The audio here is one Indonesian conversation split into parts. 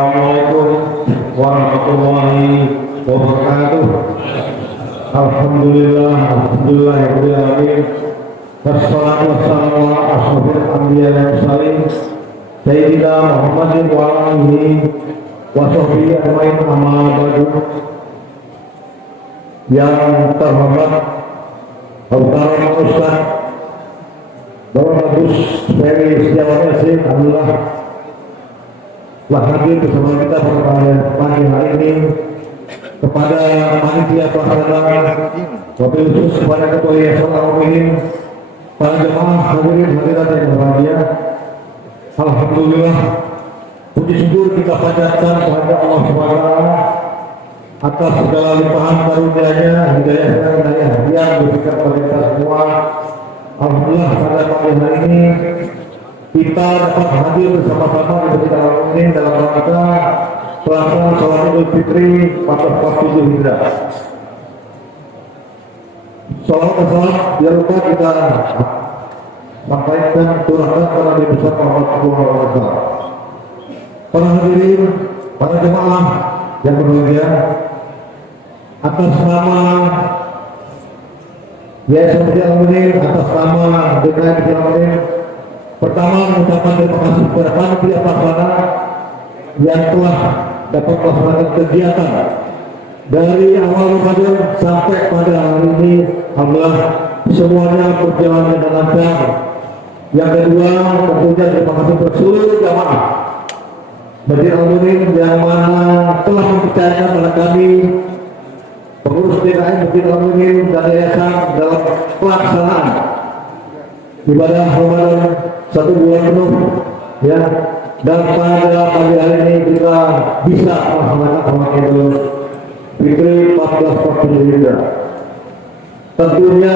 Assalamualaikum warahmatullahi wabarakatuh. Alhamdulillah, alhamdulillahirabbil alamin. Wassalatu wassalamu ala asyrofil anbiya wal mursalin sayyidina Muhammadin wa alihi wa sahbihi ajmain, amma ba'du. Yang terhormat Bapak Ustaz Bapak Bagus Ferry Setiawan SC, alhamdulillah telah hadir bersama kita pada pagi hari ini. Kepada panitia pelaksana, wabil khusus kepada ketua Yayasan Al-Mu'minin, para jemaah hadirin hadirat yang berbahagia, alhamdulillah puji syukur kita panjatkan kepada Allah SWT atas segala limpahan karunia-Nya, hidayah yang diberikan kepada kita semua. Alhamdulillah pada pagi hari ini kita dapat hadir bersama-sama di Masjid Al-Mu'minin dalam rangka pelaksanaan sholat Idul Fitri 1447 Hijriah. Sholat jangan lupa kita sampaikan turahkan kepada Nabi besar Muhammad SAW. Para hadirin, para jemaah yang berbahagia, atas nama Yayasan Masjid Al-Mu'minin, atas nama DKM Masjid Al-Mu'minin, pertama mengucapkan terima kasih kepada panitia pelaksana yang telah dapat melaksanakan kegiatan dari awal Ramadan sampai pada hari ini. Alhamdulillah semuanya berjalan dengan lancar. Yang kedua, tentunya terima kasih kepada seluruh jamaah Masjid Al-Mu'minin yang mana telah mempercayakan pada kami pengurus DKM Masjid Al-Mu'minin dan yayasan dalam pelaksanaan ibadah Ramadan 1 bulan penuh, ya. Dan pada pagi hari ini kita bisa melaksanakan sholat Idul Fitri 1447 Hijriah. Tentunya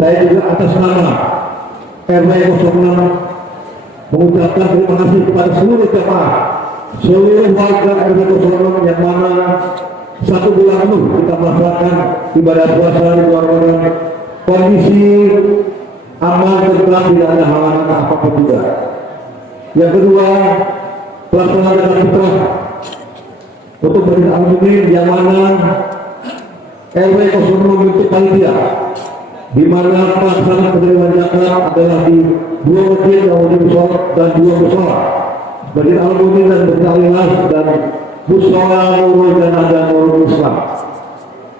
saya juga atas nama RW 06 mengucapkan terima kasih kepada seluruh jemaah, seluruh warga RW 06 yang mana 1 bulan penuh kita melaksanakan ibadah puasa di luar Ramadan. Kondisi aman, tetap tidak ada halangan apapun juga. Yang kedua, pelaksanaan zakat fitrah untuk Masjid Al-Mu'minin yang mana RW 06 membentuk panitia, di mana pelaksanaan penerimaan zakat adalah di 2 masjid yang wajib sholat dan 2 mushola, Masjid Al-Mu'minin dan Masjid Al-Ikhlas, dan mushola Nurul dan ada Nurul Islam,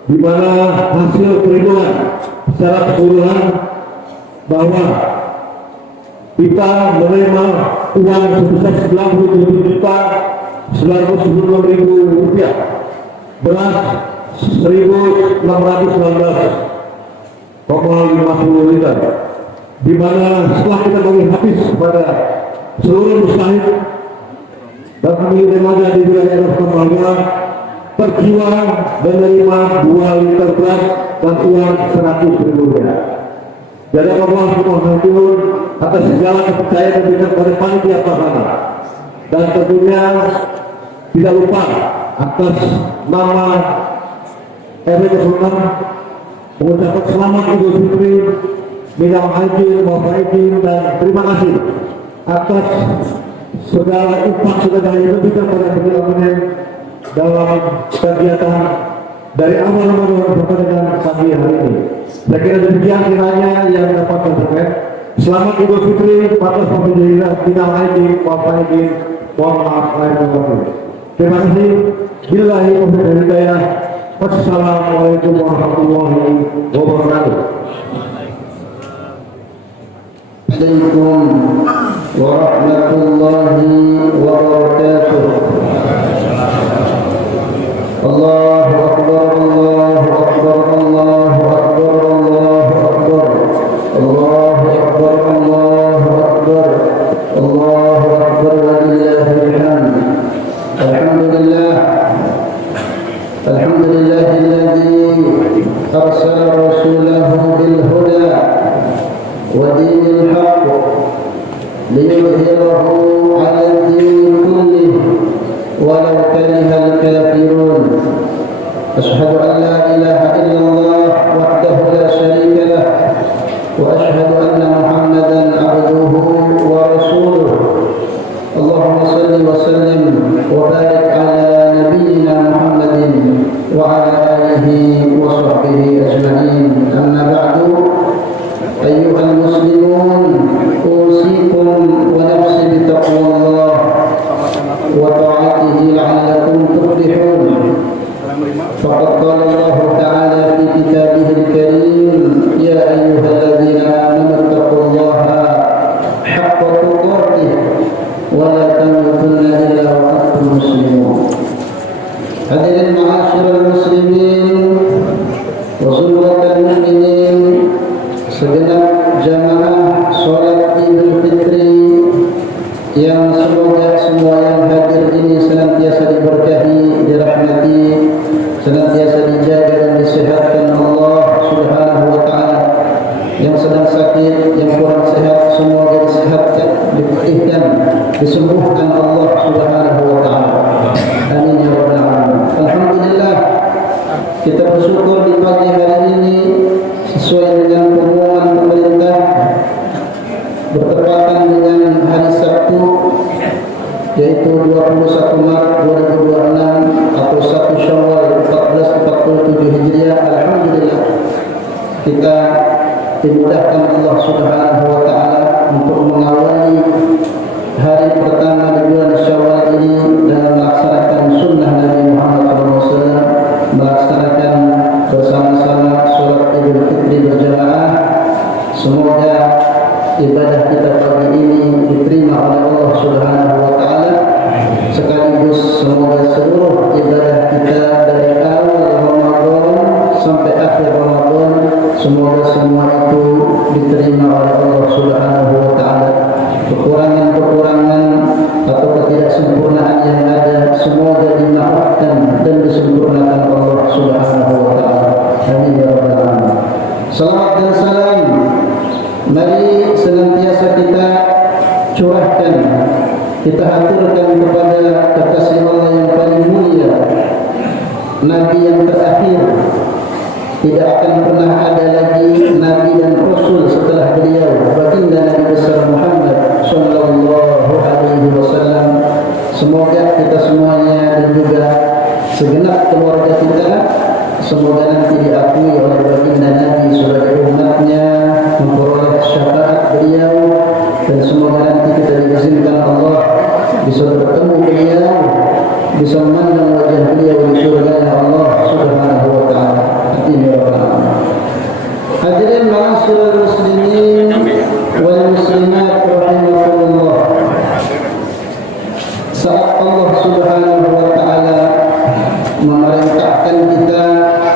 di mana hasil perhitungan secara keseluruhan bahwa kita menerima uang sebesar 97.996.000 rupiah, beras 1.619,50 liter, di mana setelah kita bagi habis kepada seluruh mustahik dan kami remaja di wilayah Kemangga, per jiwa menerima 2 liter beras dan uang 100.000 rupiah. Jadi Allah SWT atas segala kepercayaan yang diberikan kepada panitia pelaksana, dan tentunya tidak lupa atas nama RW 06 mengucapkan selamat Idul Fitri, minal aidin wal faizin, dan terima kasih atas segala infak sedekah yang diberikan kepada Masjid Al-Mu'minin dalam kegiatan dari awal Ramadan sampai dengan pagi hari ini. Saya kira demikian kiranya yang dapat saya sampaikan. Selamat Idul Fitri 1447 Hijriah, minal aidin wal faizin, mohon maaf lahir dan batin. Terima kasih. Billahi taufiq wal hidayah. Wassalamualaikum warahmatullahi wabarakatuh. Assalamualaikum warahmatullahi wabarakatuh. Allahu Akbar, Allahu Akbar, Allahu Akbar, Allahu Akbar, Allahu Akbar, Allahu Akbar, Allahu Akbar, walillahil hamd. Alhamdulillah, alhamdulillahilladzi arsala rasulahu bil huda wa dinil haqq liyudhhirahu 'ala ad-din kullih walau karihal kafirun. Asyhadu an la ilaha illallah wahdahu la syarika lah wa asyhadu anna Muhammadan 'abduhu wa rasuluh. Allahumma salli wa sallim وعلى آله وصحبه أجمعين. أما بعد، أيها المسلمون، أوصيكم ونفسي بتقوى الله وطاعته لعلكم تفلحون. فقد قال الله تعالى في كتابه الكريم: يا أيها الذين آمنوا اتقوا الله حق تقاته ولا تموتن إلا وأنتم مسلمون. Hadirin ma'asyiral muslimin wa zulwatal mu'minin, segenap jamaah salat Idul Fitri yang semoga semua yang hadir ini senantiasa diberkahi, dirahmati, senantiasa dijaga dan disehatkan Allah Subhanahu wa taala. Yang sedang sakit, yang kurang sehat, semoga disehatkan, dipulihkan, disembuhkan Allah Subhanahu wa taala. Amin ya rabbal alamin. Alhamdulillah, kita bersyukur di pagi hari ini sesuai dengan pengumuman pemerintah bertepatan dengan hari Sabtu, yaitu 21 Maret 2026 atau 1 Syawal 1447 Hijriah. Alhamdulillah, kita dimudahkan Allah Subhanahu wa taala untuk mengawali hari pertama di bulan Syawal ini dengan melaksanakan sunnah Nabi Muhammad SAW, melaksanakan bersama-sama sholat Idul Fitri berjamaah. Semoga ibadah kita pagi ini diterima oleh Allah Subhanahu wa taala, sekaligus semoga seluruh ibadah kita dari awal Ramadan sampai akhir Ramadan, semoga semua itu diterima oleh Allah Subhanahu wa taala. Kekurangan-kekurangan atau ketidaksempurnaan yang ada semoga dimaafkan dan disempurnakan Allah Subhanahu wa taala. Amin ya rabbal alamin. Salawat dan salam mari senantiasa kita curahkan, kita aturkan kepada kekasih Allah yang paling mulia, Nabi yang terakhir. Tidak akan pernah ada lagi Nabi dan Rasul setelah beliau, baginda Nabi besar Muhammad sallallahu alaihi wasallam. Semoga kita semuanya dan juga segenap keluarga kita semoga nanti diakui oleh baginda Nabi sebagai umatnya, memperoleh syafaat beliau, dan semoga nanti kita diizinkan Allah bisa bertemu beliau, bisa memandang wajah beliau di surga Allah Subhanahu wa taala. Hadirin ma'asyiral muslimin wal muslimat rahimakumullah. Saat Allah Subhanahu wa taala memerintahkan kita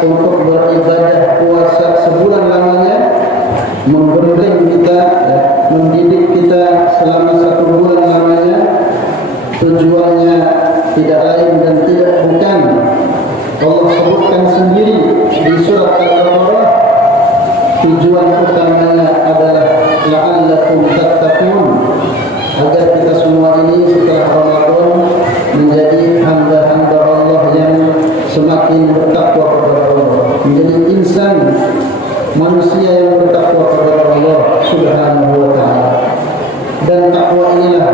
untuk beribadah puasa sebulan lamanya, memberling kita, mendidik kita selama 1 bulan lamanya, tujuannya tidak lain dan tidak bukan, Allah sebutkan sendiri di surat Al-Baqarah, tujuan utamanya adalah la'allakum tattaqun, agar kita semua ini setelah Ramadan menjadi hamba-hamba Allah yang semakin bertakwa kepada Allah, menjadi insan, manusia yang bertakwa kepada Allah Subhanahu wa taala. Dan takwa inilah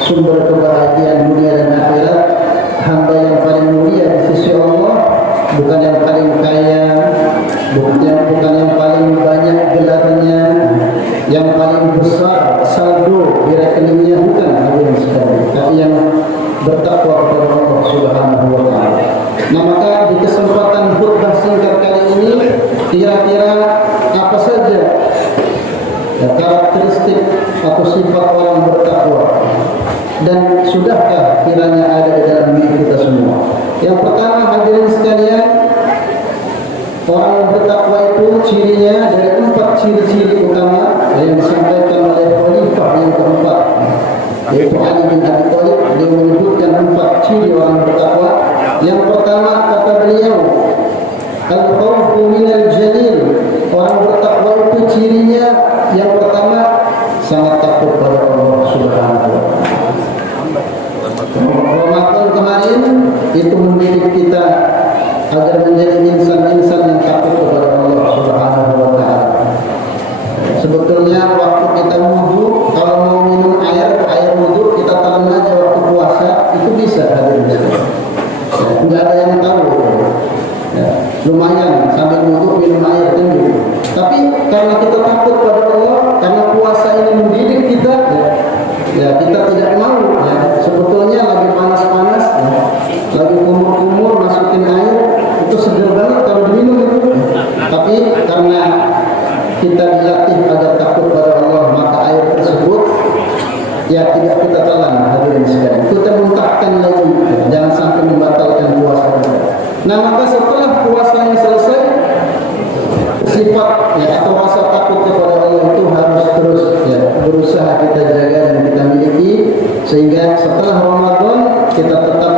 sumber kebahagiaan dunia dan akhirat. Hamba yang paling mulia di sisi Allah, bukan yang paling kaya, bukan yang paling banyak gelarnya, yang paling besar saldo di rekeningnya, bukan hadirin sekalian, tapi yang bertakwa kepada Allah Subhanahu wa taala. Nah, maka di kesempatan khutbah singkat kali ini, kira-kira apa saja karakteristik atau sifat orang bertakwa, dan sudahkah kiranya ada di dalam diri kita semua? Yang pertama, hadirin sekalian, orang bertakwa itu cirinya dari 4 ciri-ciri utama yang disampaikan oleh khalifah yang keempat, yaitu Ali bin Abi Thalib. Dia menyebutkan 4 ciri orang bertakwa. Yang pertama, kata beliau, al-khawfu minal jalil. Orang bertakwa itu cirinya yang pertama sangat takut pada Allah Subhanahu wa taala. Ramadan kemarin itu mendidik kita agar menjadi insan-insan yang takut kepada Allah Subhanahu wa taala. Sebetulnya waktu kita wudu, kalau mau minum air wudu kita telan aja waktu puasa, itu bisa hadirin sekalian. Enggak ada yang tahu. lumayan sambil wudhu minum air kan gitu. Tapi karena kita takut pada Allah, karena puasa ini mendidik kita, ya kita tidak mau. Ya, sebetulnya lagi panas-panas, lagi kumur-kumur masukin air itu segar banget kalau diminum itu. Tapi karena kita dilatih agar takut pada Allah, maka air tersebut ya tidak kita telan, hadirin sekalian. Kita muntahkan lagi, jangan sampai membatalkan puasa kita. Nah, maka setelah puasa ini selesai, sifat ya atau rasa takut kepada Allah itu harus terus ya berusaha kita jaga dan kita miliki, sehingga setelah Ramadan kita tetap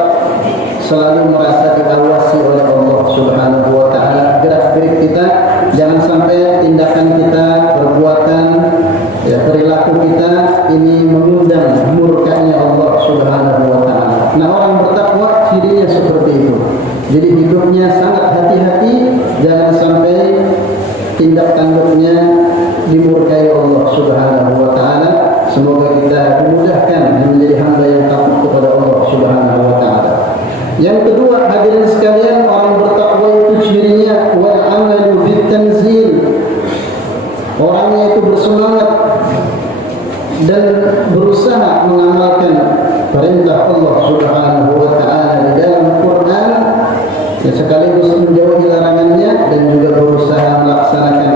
selalu merasa diawasi oleh Allah Subhanahu wa taala. Gerak-gerik kita jangan sampai tindakan kita, perbuatan ya perilaku kita ini mengundang murkanya Allah Subhanahu wa taala. Nah, orang bertakwa cirinya seperti itu. Jadi hidupnya sangat hati-hati, jangan sampai tindak tanduknya dimurkai Allah Subhanahu wa taala. Semoga kita dimudahkan menjadi hamba yang takut kepada Allah Subhanahu wa taala. Yang kedua, hadirin sekalian, orang bertakwa itu cirinya wal amalu bitanzil. Orangnya itu bersemangat dan berusaha mengamalkan perintah Allah Subhanahu wa taala di dalam Quran, dan sekaligus menjauhi larangannya, dan juga berusaha melaksanakan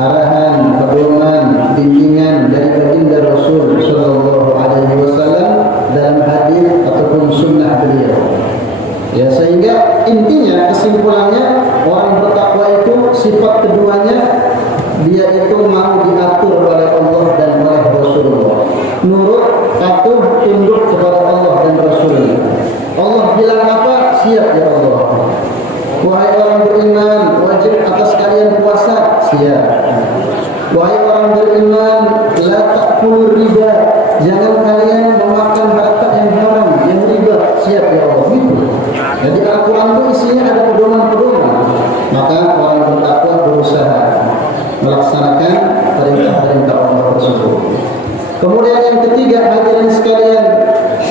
arahan, pedoman, bimbingan dari baginda Rasul sallallahu alaihi wasallam dalam hadis ataupun sunnah beliau. Ya, sehingga intinya kesimpulannya orang bertakwa itu sifat keduanya, dia itu mau diatur oleh Allah dan oleh Rasulullah. Nurut, patuh, tunduk kepada Allah dan Rasulnya. Allah bilang apa, siap ya Allah. Wahai orang beriman, wajib atas kalian puasa, siap. Wahai orang beriman, la ta'kulu riba, jangan kalian memakan harta yang haram, yang riba, siap ya Allah. Gitu. Jadi Al-Quran itu isinya ada pedoman-pedoman. Maka orang bertakwa berusaha melaksanakan perintah-perintah Allah tersebut. Kemudian yang ketiga, hadirin sekalian,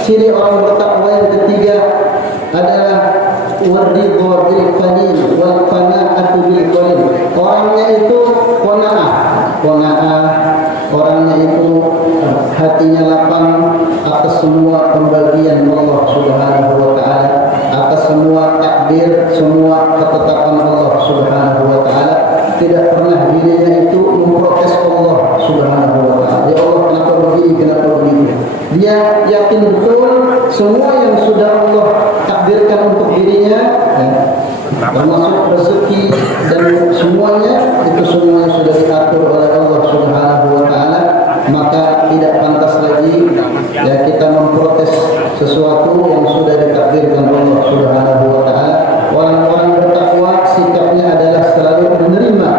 ciri orang bertakwa yang ketiga adalah waridha bil qalil wal qana'atu bil qalil. Orangnya itu qanaah, orangnya itu hatinya lapang atas semua pembagian Allah Subhanahu wa taala, atas semua takdir, semua ketetapan Allah Subhanahu wa taala. Tidak pernah dirinya itu memprotes Allah Subhanahu wa taala. Ya Allah, kenapa begini, kenapa begitu? Dia yakin betul semua yang sudah Allah takdirkan untuk dirinya, ya, termasuk rezeki dan semuanya, itu semuanya sudah diatur oleh Allah Subhanahu wa taala. Maka tidak pantas lagi ya kita memprotes sesuatu yang sudah ditakdirkan Allah Subhanahu wa taala. Orang-orang bertakwa sikapnya adalah selalu menerima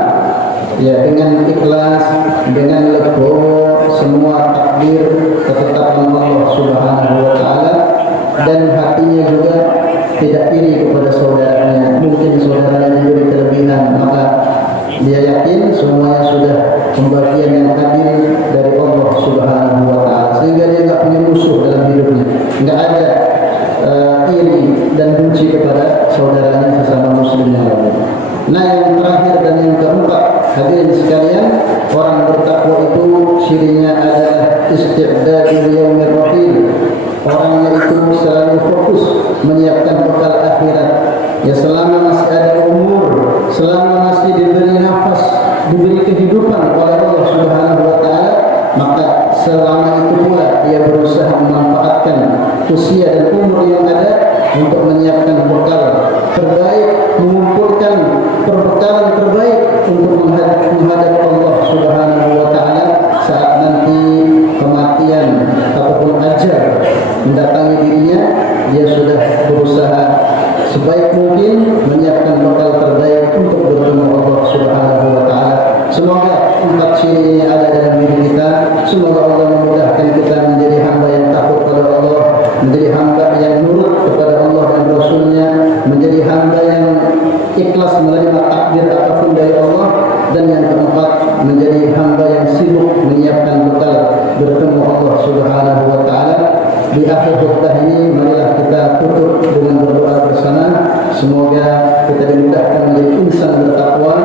ya dengan ikhlas, dengan legowo semua takdir ketetapan Allah Subhanahu wa taala, dan hatinya juga tidak iri kepada saudaranya. Mungkin saudaranya diberi kelebihan, maka dia yakin semuanya sudah pembagian yang adil dari Allah Subhanahu wa taala, sehingga dia enggak punya musuh dalam hidupnya. Enggak ada iri dan benci kepada saudaranya sesama muslim yang lain. Nah, yang terakhir dan yang keempat, hadirin sekalian, orang bertakwa itu cirinya adalah isti'dadul yaumir rahim. Orangnya itu selalu fokus menyiapkan bekal akhirat. Ya, selama masih ada umur, selama masih diberi nafas, diberi kehidupan oleh Allah Subhanahu wa taala, maka selama itu pula dia berusaha memanfaatkan usia dan umur yang ada untuk menyiapkan bekal terbaik, mengumpulkan perbekalan terbaik untuk menghadap Allah Subhanahu wa taala saat nanti kematian ataupun ajal mendatangi dirinya. Dia sudah berusaha sebaik mungkin menyiapkan bekal terbaik untuk bertemu Allah Subhanahu wa taala. Semoga empat ciri ini ada dalam diri kita. Semoga Allah memudahkan kita menjadi hamba yang takut kepada Allah, menjadi hamba yang nurut kepada Allah dan Rasulnya, menjadi hamba yang ikhlas menerima takdir apapun dari Allah, dan yang keempat menjadi hamba yang sibuk menyiapkan bekal bertemu Allah Subhanahu wa taala. Di akhir khutbah ini marilah kita tutup dengan berdoa bersama. Semoga kita dimudahkan menjadi insan bertakwa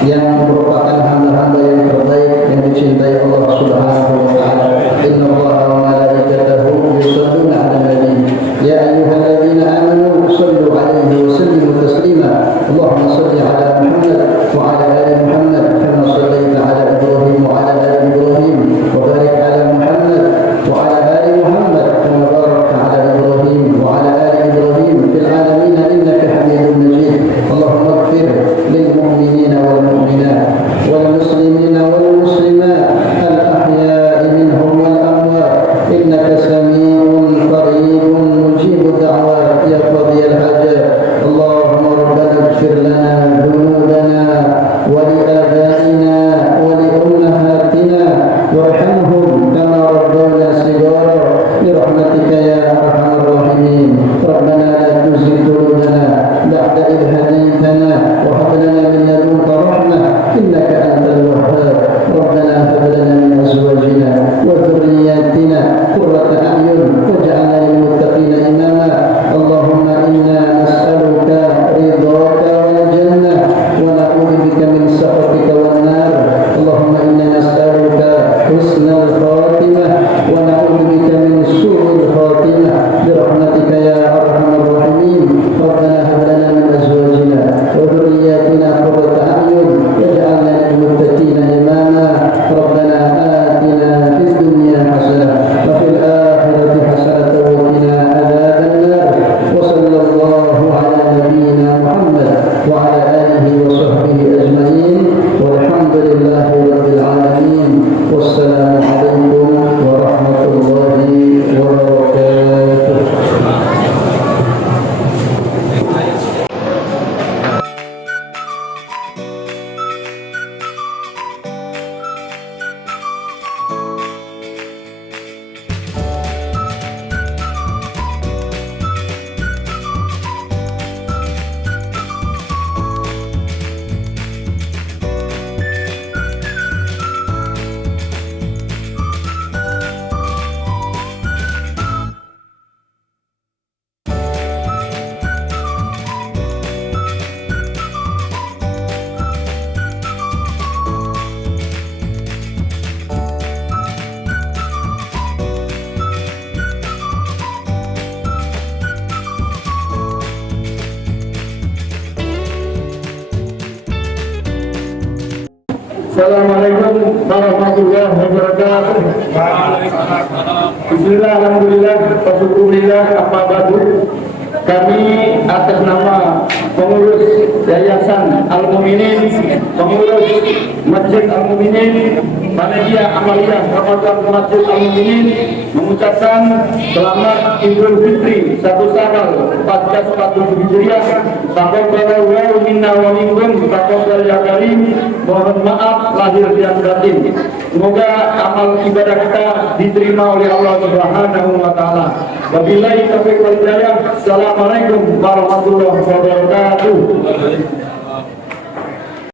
yang merupakan hamba-hamba yang terbaik yang dicintai Allah Subhanahu wa taala. Inna Allaha wa malaikatahu yusholluna 'alan nabi. Ya ayyuhalladzina amanu shallu 'alaihi wa sallimu taslima. Allahumma shalli 'ala Muhammad wa 'ala ali Muhammad kama shallaita 'ala Ibrahim wa 'ala ali Ibrahim wa barik 'ala Muhammad wa 'ala ali Muhammad kama barakta 'ala Ibrahim wa 'ala ali Ibrahim fil 'alamin innaka Hamidum Majid. Allahumma ighfir lil mu'minina wal mu'minat wal muslimina wal muslimat al ahya'i minhum wal amwat innaka sami'un qaribun mujibud da'wat ya qadiyal hajat. Allahumma rabbana ighfir lana dhunubana wa li abaina wa li ummahatina warhamhum kama rabbawna shighara bi rahmatika ya arhamar rahimin. Rabbana la tuzigh qulubana ba'da idh hadaytana wa hab lana min ladunka rahmah innaka antal wahhab. Rabbana hab lana min azwajina wa dhurriyyatina qurrata a'yun waj'alna lil muttaqina imama. Allahumma inna nas'aluka ridhaka wal jannah wa na'udzu bika min sakhatika wan nar. Allahumma inna nas'aluka husnal khatimah wa na'udzu bika min su'il khatimah bi rahmatika ya arhamar rahimin. Rabbana hab lana min azwajina wa dhurriyyatina qurrata a'yun waj'alna lil muttaqina imama. Rabbana atina fid dunya hasanah wa fil akhirati hasanah wa qina adzaban nar. Wa sallallahu ala nabiyyina Muhammad wa ala alihi wa sahbihi ajma'in walhamdulillahi rabbil alamin. Wassalamu alaikum warahmatullahi wabarakatuh. Assalamualaikum warahmatullahi wabarakatuh. Bismillah, alhamdulillah, wasyukurillah, amma ba'du. Kami atas nama pengurus Yayasan Al-Mu'minin, pengurus Masjid Al-Mu'minin, Panitia Amaliyah Ramadan Masjid Al-Mu'minin mengucapkan selamat Idul Fitri 1 Syawal 1447 Hijriah. Taqabbalallahu minna wa minkum taqabbal ya karim. Mohon maaf lahir dan batin. Semoga amal ibadah kita diterima oleh Allah Subhanahu wa taala. Wabillahi taufiq wal hidayah. Assalamualaikum warahmatullahi wabarakatuh.